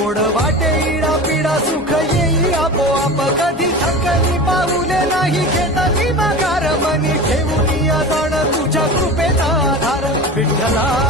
गोड वाटे इडा पिडा सुख येई आपोआप कधी थकली पाऊले नाही घेतली माघार मनी ठेवून जाण तुझ्या कृपेचा आधार विठ्ठला